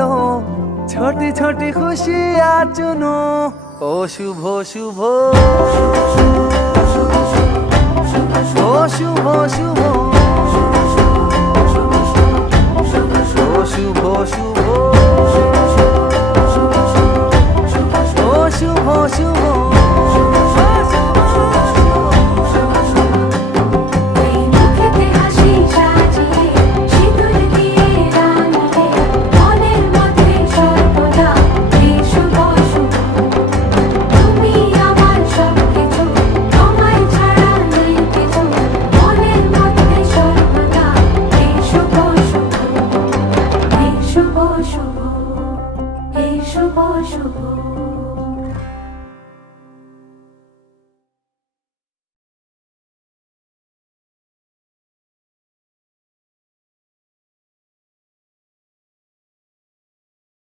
এলো, ছোটি ছোটি খুশি আচনো। ও শুভ শুভ, ও শুভ শুভ, ও শুভ শুভ, ও শুভ শুভ। শুভ শুভ,